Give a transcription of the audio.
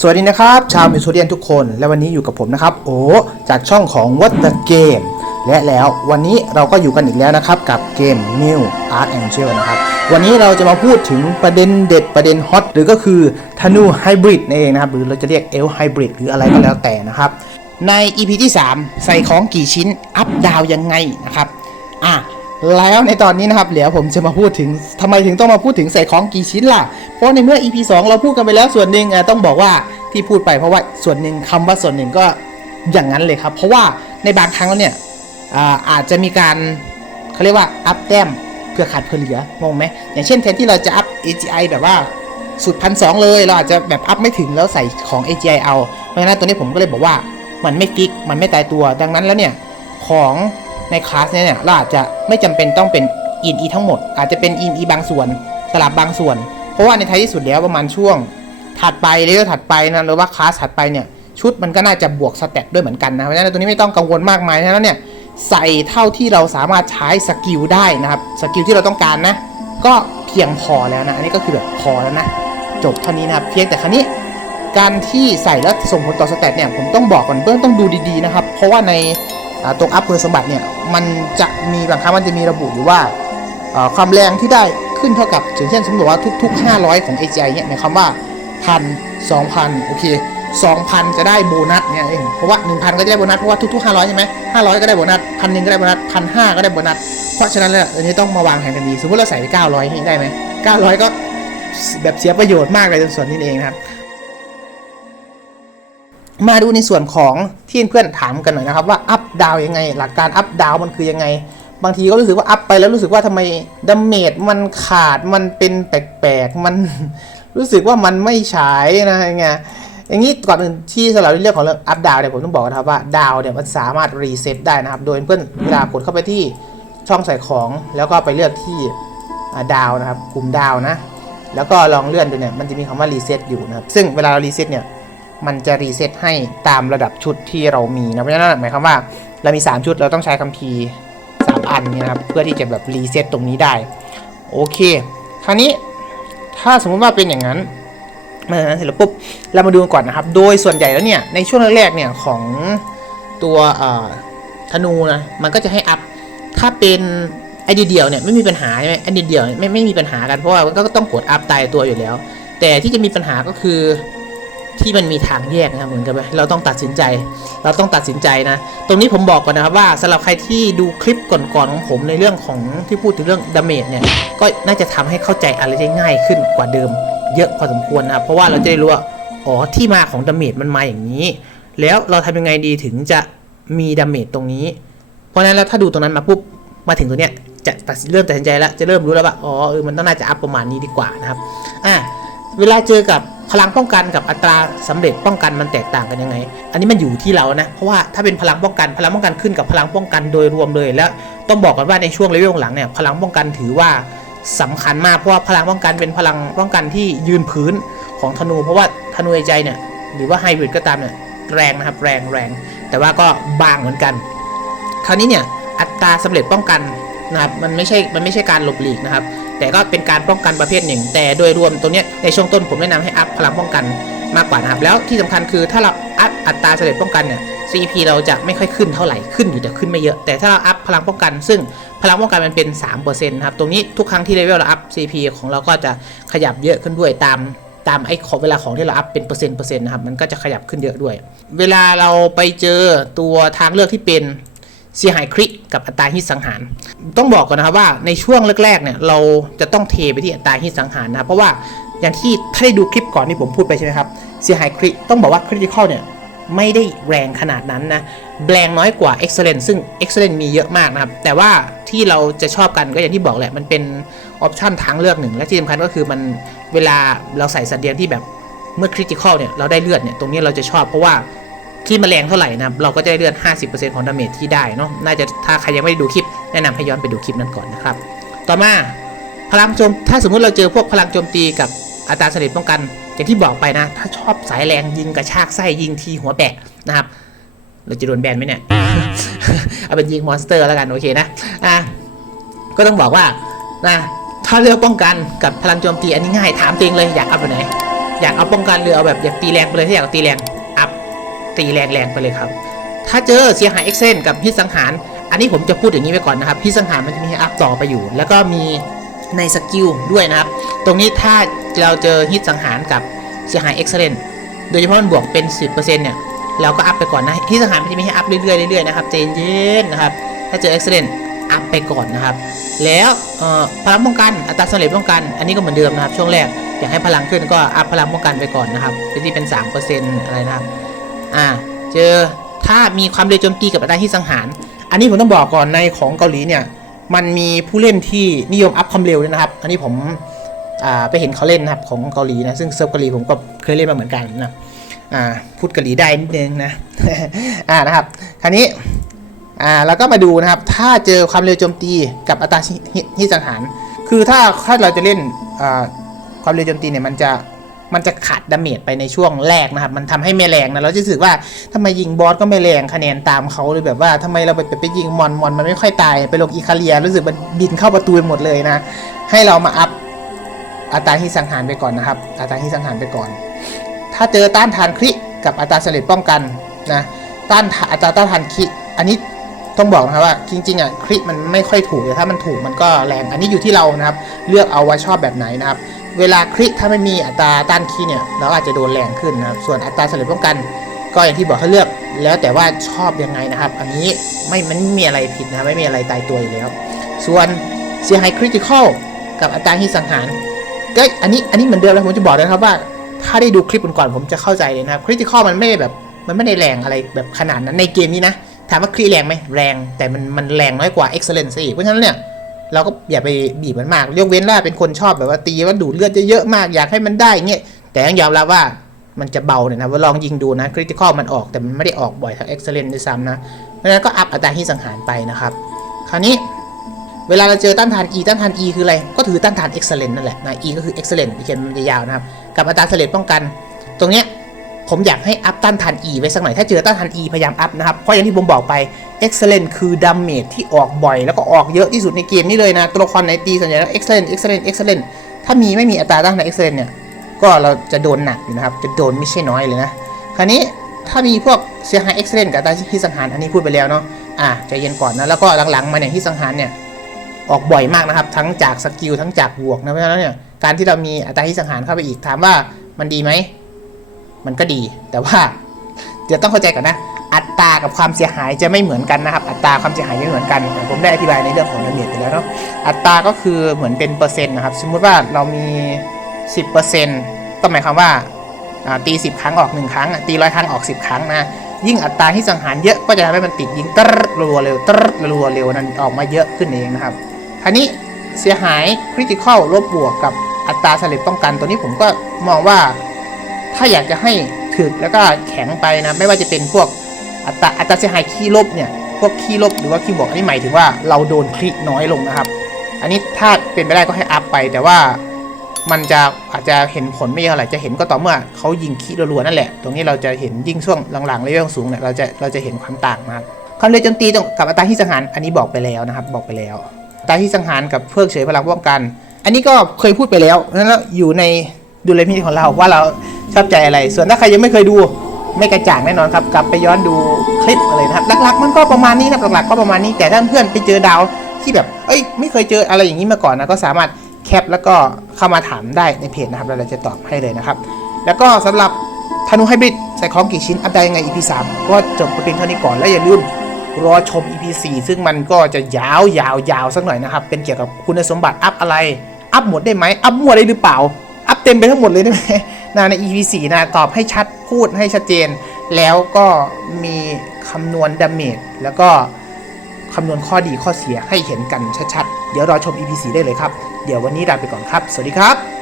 สวัสดีนะครับ ชาวมิวโซเดียนทุกคน และวันนี้อยู่กับผมนะครับ โอ้จากช่องของ What the Game และแล้ววันนี้เราก็อยู่กันอีกแล้วนะครับ กับเกม New Art Angel นะครับ วันนี้เราจะมาพูดถึงประเด็นเด็ดประเด็นฮอตหรือก็คือธนูไฮบริดนั่นเองนะครับ หรือเราจะเรียกเอลไฮบริดหรืออะไรก็แล้วแต่นะครับ ใน EP ที่ 3 ใส่ของกี่ชิ้นอัพดาวยังไงนะครับอะ แล้วในตอนนี้นะครับเดี๋ยวผมจะมาพูดถึงทำไมถึงต้องมาพูดถึงใส่ของกี่ชิ้นล่ะ เพราะในเมื่อ EP 2 เราพูดกันไปแล้วส่วนหนึ่งต้องบอกว่าที่พูดไปเพราะว่าส่วนหนึ่งคำว่าส่วนหนึ่งก็อย่างนั้นเลยครับ เพราะว่าในบางครั้งแล้วเนี่ยอาจจะมีการเขาเรียกว่าอัพแต้มเพื่อขาดเพื่อเหลืองงไหมอย่างเช่นแทนที่เราจะอัพ AGI แบบว่าสุดพันสองเลยเราอาจจะแบบอัพไม่ถึงแล้วใส่ของ AGI เอาเพราะฉะนั้นตัวนี้ผมก็เลยบอกว่ามันไม่ฟิกมันไม่ตายตัวดังนั้นแล้วเนี่ยของ ในคลาสเนี่ยเราอาจจะไม่จำเป็นต้องเป็นอินอีทั้งหมด อาจจะเป็นอินอีบางส่วนสลับบางส่วน เพราะว่าในท้ายที่สุดแล้วประมาณช่วง ถัดไปเรื่อยๆถัดไปนะหรือว่าคลาสถัดไปเนี่ยชุดมันก็น่าจะบวกสเตตด้วยเหมือนกันนะเพราะฉะนั้นตัวนี้ไม่ต้องกังวลมากมายนะเนี่ยใส่เท่าที่เราสามารถใช้สกิลได้นะครับสกิลที่เราต้องการนะ ก็เพียงพอแล้วนะอันนี้ก็คือแบบพอแล้วนะจบเท่านี้นะครับเพียงแต่ครั้นี้การที่ใส่แล้วส่งผลต่อสเตตเนี่ยผมต้องบอกก่อนเบื้องต้องดูดีๆนะครับ เพราะว่าใน ตรงอัพคุณสมบัติเนี่ยมันจะมีบางครั้งมันจะมีระบุอยู่ว่าความแรงที่ได้ขึ้นเท่ากับเช่นสมมติว่าทุก ๆ 500 ของ AGI เนี่ยหมายความว่าพันสองพันโอเคสองพันจะได้โบนัสเนี่ยเองเพราะว่า1,000ก็จะได้โบนัสเพราะว่าทุกๆ500ใช่ไหม500ก็ได้โบนัสพันหนึ่งก็ได้โบนัสพันห้าก็ได้โบนัสเพราะฉะนั้นแล้วอันนี้ต้องมาวางแผนกันดีสมมติเราใส่ไป900นี่ได้ไหม900ก็แบบเสียประโยชน์มากเลยในส่วนนี้เองครับ มาดูในส่วนของที่เพื่อนถามกันหน่อยนะครับว่าอัพดาวยังไง หลักการอัพดาวมันคือยังไง บางทีก็รู้สึกว่าอัพไปแล้วรู้สึกว่าทำไมดาเมจมันขาดมันเป็นแปลกๆมันรู้สึกว่ามันไม่ฉายนะอย่างเงี้ยอย่างนี้ก่อนอื่นที่สำหรับเรื่องของเรื่องอัพดาวเนี่ยผมต้องบอกนะครับว่าดาวเนี่ยมันสามารถรีเซ็ตได้นะครับ โดยเพื่อนเวลากดเข้าไปที่ช่องใส่ของแล้วก็ไปเลือกที่ดาวนะครับกลุ่มดาวนะ แล้วก็ลองเลื่อนดูเนี่ยมันจะมีคำว่ารีเซ็ตอยู่นะครับซึ่งเวลาเรารีเซ็ตเนี่ย มันจะรีเซ็ตให้ตามระดับชุดที่เรามีนะเพราะฉะนั้นหมายความว่าเรามี 3 ชุดเราต้องใช้คัมภีร์3อันนี่นะครับเพื่อที่จะแบบรีเซ็ตตรงนี้ได้โอเค คราวนี้ถ้าสมมุติว่าเป็นอย่างนั้นเมื่อนั้นเสร็จแล้วปุ๊บเรามาดูกันก่อนนะครับ โดยส่วนใหญ่แล้วเนี่ยในช่วงแรกๆเนี่ยของตัวธนูนะมันก็จะให้อัพถ้าเป็นไอเดียเดียวเนี่ยไม่มีปัญหาใช่ไหมไอเดียเดียวไม่ไม่มีปัญหากันเพราะว่ามันก็ต้องกดอัพตายตัวอยู่แล้ว แต่ที่จะมีปัญหาก็คือ ที่มันมีทางแยกนะครับเหมือนกันไหมเราต้องตัดสินใจ เราต้องตัดสินใจนะ ตรงนี้ผมบอกก่อนนะครับว่าสำหรับใครที่ดูคลิปก่อนๆของผมในเรื่องของที่พูดถึงเรื่องดาเมจเนี่ย ก็น่าจะทำให้เข้าใจอะไรได้ง่ายขึ้นกว่าเดิม เยอะพอสมควรนะครับเพราะว่าเราจะได้รู้ว่าอ๋อที่มาของดาเมจมันมาอย่างนี้ แล้วเราทำยังไงดีถึงจะมีดาเมจตรงนี้ เพราะนั้นแล้วถ้าดูตรงนั้นมาปุ๊บมาถึงตัวเนี้ยจะตัดเริ่มตัดสินใจแล้วจะเริ่มรู้แล้วว่าอ๋อเออมันต้องน่าจะอัพประมาณนี้ดีกว่านะครับอะเวลาเจอกับ พลังป้องกันกับอัตราสำเร็จป้องกันมันแตกต่างกันยังไง อันนี้มันอยู่ที่เรานะ เพราะว่าถ้าเป็นพลังป้องกัน พลังป้องกันขึ้นกับพลังป้องกันโดยรวมเลย แล้วต้องบอกกันว่าในช่วงเลเวลหลังเนี่ยพลังป้องกันถือว่าสำคัญมากเพราะว่าพลังป้องกันเป็นพลังป้องกันที่ยืนพื้นของธนู เพราะว่าธนูใจเนี่ยหรือว่าไฮบริดก็ตามเนี่ยแรงนะครับแรงแรง แต่ว่าก็บางเหมือนกัน คราวนี้เนี่ยอัตราสำเร็จป้องกันนะครับมันไม่ใช่มันไม่ใช่การหลบหลีกนะครับ แต่ก็เป็นการป้องกันประเภทหนึ่ง แต่โดยรวมตัวเนี้ยในช่วงต้นผมแนะนำให้อัพพลังป้องกันมากกว่านะครับแล้วที่สำคัญคือถ้าเราอัพอัตราสำเร็จป้องกันเนี่ย CP เราจะไม่ค่อยขึ้นเท่าไหร่ขึ้นอยู่แต่ขึ้นไม่เยอะ แต่ถ้าเราอัพพลังป้องกัน ซึ่งพลังป้องกันมันเป็น3%นะครับตรงนี้ทุกครั้งที่เลเวลเราอัพ CP ของเราก็จะขยับเยอะขึ้นด้วยตามตามไอ้ของเวลาของที่เราอัพเป็นเปอร์เซ็นต์เปอร์เซ็นต์นะครับมันก็จะขยับขึ้นเยอะด้วย เวลาเราไปเจอตัวทางเลือกที่เป็น เสียหายคริกับอัตราฮิตสังหาร ต้องบอกก่อนนะครับว่าในช่วงแรกๆเนี่ยเราจะต้องเทไปที่อัตราฮิตสังหารนะเพราะว่าอย่างที่ถ้าได้ดูคลิปก่อนที่ผมพูดไปใช่ไหมครับเสียหายคริต้องบอกว่าคริติคอลเนี่ยไม่ได้แรงขนาดนั้นนะแรงน้อยกว่า Excellent ซึ่ง Excellent มีเยอะมากนะครับ แต่ว่าที่เราจะชอบกันก็อย่างที่บอกแหละ มันเป็นออปชันทางเลือกหนึ่ง และที่สำคัญก็คือมันเวลาเราใส่สัตว์เลี้ยงที่แบบเมื่อคริติคอลเนี่ยเราได้เลือดเนี่ยตรงนี้เราจะชอบเพราะว่า ที่มันแรงเท่าไหร่นะครับเราก็จะได้เลือด 50%ของดาเมจที่ได้เนาะน่าจะถ้าใครยังไม่ได้ดูคลิปแนะนำให้ย้อนไปดูคลิปนั้นก่อนนะครับ ต่อมาพลังโจมถ้าสมมุติเราเจอพวกพลังโจมตีกับอัตราเสด็จป้องกันอย่างที่บอกไปนะ ถ้าชอบสายแรงยิงกระชากไส้ยิงทีหัวแบะนะครับเราจะโดนแบนไหมเนี่ยเอาเป็นยิงมอนสเตอร์แล้วกันโอเคนะอะก็ต้องบอกว่านะถ้าเลือกป้องกันกับพลังโจมตีอันนี้ง่ายถามตัวเองเลยอยากเอัพไปไหน อยากเอาป้องกันหรือเอาแบบอยากตีแรงไปเลยถ้าอยากตีแรง ตีแรงแรงไปเลยครับ ถ้าเจอเสียหายเอ็กเซนกับฮิตสังหาร อันนี้ผมจะพูดอย่างนี้ไปก่อนนะครับฮิตสังหารมันจะมีอัพต่อไปอยู่ แล้วก็มีในสกิลด้วยนะครับ ตรงนี้ถ้าเราเจอฮิตสังหารกับเสียหายเอ็กเซนโดยเฉพาะมันบวกเป็น 10%เนี่ย เราก็อัพไปก่อนนะฮิตสังหารมันจะมีให้อัพเรื่อยๆเรื่อยๆนะครับใจเย็นๆนะครับ ถ้าเจอเอ็กเซนอัพไปก่อนนะครับ แล้วพลังป้องกันอัตราสำเร็จป้องกัน อันนี้ก็เหมือนเดิมนะครับ ช่วงแรกอยากให้พลังขึ้นก็อัพพลังป้องกันไปก่อนนะครับเป็นที่เป็น 3%อะไรนะครับ อ่า เจอถ้ามีความเร็วโจมตีกับอัตราที่สังหาร อันนี้ผมต้องบอกก่อนในของเกาหลีเนี่ย มันมีผู้เล่นที่นิยมอัพความเร็วด้วยนะครับ อันนี้ผมอ่าไปเห็นเขาเล่นนะครับของเกาหลีนะ ซึ่งเซิร์ฟเกาหลีผมก็เคยเล่นมาเหมือนกันนะอ่าพูดเกาหลีได้นิดนึงนะอ่านะครับคราวนี้อ่าแล้วก็มาดูนะครับ ถ้าเจอความเร็วโจมตีกับอัตราที่สังหาร คือถ้าถ้าเราจะเล่นอ่าความเร็วโจมตีเนี่ยมันจะ มันจะขาดดาเมจไปในช่วงแรกนะครับ มันทำให้ไม่แรงนะ เราจะรู้สึกว่าทำไมยิงบอสก็ไม่แรงคะแนนตามเขาเลยแบบว่าทำไมเราไปไปไปยิงมอนมอนมันไม่ค่อยตายไปลงอีคาเรีย รู้สึกมันบินเข้าประตูไปหมดเลยนะ ให้เรามาอัพอัตราที่สังหารไปก่อนนะครับ อัตราที่สังหารไปก่อน ถ้าเจอต้านทานคริกับอัตราเฉลี่ยป้องกันนะ ต้านทานอัตราต้านทานคริอันนี้ต้องบอกนะครับว่าจริงๆอะคริมันไม่ค่อยถูกแต่ถ้ามันถูกมันก็แรง อันนี้อยู่ที่เรานะครับ เลือกเอาว่าชอบแบบไหนนะครับ เวลาคริถ้าไม่มีอัตราต้านคีเนี่ยเราอาจจะโดนแรงขึ้นนะครับส่วนอัตราเฉลี่ยป้องกัน ก็อย่างที่บอกให้เลือก แล้วแต่ว่าชอบยังไงนะครับ อันนี้ไม่มันไม่มีอะไรผิดนะไม่มีอะไรตายตัวอยู่แล้ว ส่วนเสียหายคริติคอลกับอัตราที่สังหารก็อันนี้อันนี้เหมือนเดิมแล้วผมจะบอกเลยนะครับว่า ถ้าได้ดูคลิปก่อนๆผมจะเข้าใจเลยนะครับคริติคอลมันไม่ได้แบบมันไม่ได้แรงอะไรแบบขนาดนั้นในเกมนี้นะถามว่าคริแรงไหมแรงแต่มันมันแรงน้อยกว่า excellence อีกเพราะฉะนั้นเนี่ย เราก็อย่าไปบีบมันมาก ยกเว้นว่าเป็นคนชอบแบบว่าตีว่าดูดเลือดเยอะๆมากอยากให้มันได้เงี้ยแต่ต้องยอมรับว่ามันจะเบาเนี่ยนะว่าลองยิงดูนะคริติคอลมันออกแต่มันไม่ได้ออกบ่อยเท่า excellent ด้วยซ้ำนะดังนั้นก็อัพอัตราที่สังหารไปนะครับ คราวนี้เวลาเราเจอต้านทาน E ต้านทาน E คืออะไร ก็ถือต้านทาน excellent นั่นแหละนะ E ก็คือ excellent อีกเขียนมันจะยาวนะครับ กับอัตราเฉลี่ยป้องกัน ตรงเนี้ย ผมอยากให้อัพต้านทาน E ไว้สักหน่อย ถ้าเจอต้านทาน E พยายามอัพนะครับ เพราะอย่างที่ผมบอกไป excellent คือดาเมจที่ออกบ่อย แล้วก็ออกเยอะที่สุดในเกมนี้เลยนะ ตัวละครในตีส่วนใหญ่แล้ว excellent excellent excellent ถ้ามีไม่มีอัตราต้านทาน excellent เนี่ย ก็เราจะโดนหนักอยู่นะครับ จะโดนไม่ใช่น้อยเลยนะ คราวนี้ถ้ามีพวกเสียหาย excellent กับตาที่สังหารอันนี้พูดไปแล้วเนาะ อะใจเย็นก่อนนะ แล้วก็หลังๆมาเนี่ยที่สังหารเนี่ยออกบ่อยมากนะครับ ทั้งจากสกิลทั้งจากบวกนะ เพราะฉะนั้นเนี่ยการที่เรามีอัตราที่สังหารเข้าไปอีกถามว่ามันดีไหม มันก็ดี แต่ว่าเดี๋ยวต้องเข้าใจก่อนนะ อัตรากับความเสียหายจะไม่เหมือนกันนะครับ อัตราความเสียหายไม่เหมือนกัน ผมได้อธิบายในเรื่องของดาเมจไปแล้วเนาะ อัตราก็คือเหมือนเป็นเปอร์เซ็นต์นะครับ สมมุติว่าเรามี 10%ก็หมายความว่าตี 10 ครั้งออก 1 ครั้ง ตีร้อยครั้งออก 10 ครั้งนะ ยิ่งอัตราที่สังหารเยอะก็จะทำให้มันติดยิงตรดรัวเร็วตรดรัวเร็วนั้นออกมาเยอะขึ้นเองนะครับคราวนี้เสียหายคริติคอลลบบวกกับอัตราเฉลี่ยป้องกันตัวนี้ผมก็มองว่า ถ้าอยากจะให้ถึกแล้วก็แข็งไปนะ ไม่ว่าจะเป็นพวกอัตราอัตราเสียหายคีย์ลบเนี่ย พวกคีย์ลบหรือว่าคีย์บวกอันนี้หมายถึงว่าเราโดนคลิน้อยลงนะครับ อันนี้ถ้าเป็นไปได้ก็ให้อัพไป แต่ว่ามันจะอาจจะเห็นผลไม่เท่าไหร่จะเห็นก็ต่อเมื่อเขายิงคีย์รัวๆนั่นแหละ ตรงนี้เราจะเห็นยิ่งช่วงหลังๆเลเวลสูงเนี่ยเราจะเราจะเห็นความต่างมากความเร็วโจมตีตรงกับอัตราที่สังหารอันนี้บอกไปแล้วนะครับ บอกไปแล้วอัตราที่สังหารกับเพิกเฉยพลังป้องกัน อันนี้ก็เคยพูดไปแล้วนั่นแล้วอยู่ใน ดูเลมิของเราว่าเราชอบใจอะไร ส่วนถ้าใครยังไม่เคยดูไม่กระจ่างแน่นอนครับ กลับไปย้อนดูคลิปอะไรนะครับ หลักๆ มันก็ประมาณนี้นะหลักๆก็ประมาณนี้แต่ถ้าเพื่อนไปเจอดาวที่แบบเอ้ยไม่เคยเจออะไรอย่างนี้มาก่อนนะก็สามารถแคปแล้วก็เข้ามาถามได้ในเพจนะครับเราจะตอบให้เลยนะครับ แล้วก็สำหรับธนูไฮบริดใส่ของกี่ชิ้นอัปเดตยังไง EP 3ก็จบไปเพียงเท่านี้ก่อนแล้วอย่าลืมรอชม EP 4ซึ่งมันก็จะยาวยาวยาวสักหน่อยนะครับ เป็นเกี่ยวกับคุณสมบัติอัพอะไร อัพหมดได้ไหมอัพมั่วได้หรือเปล่า อัพเต็มไปทั้งหมดเลยได้ไหมนะใน EP 4นะตอบให้ชัดพูดให้ชัดเจน แล้วก็มีคำนวณดาเมจแล้วก็คำนวณข้อดีข้อเสียให้เห็นกันชัดๆ เดี๋ยวรอชม EP 4ได้เลยครับ เดี๋ยววันนี้ลาไปก่อนครับ สวัสดีครับ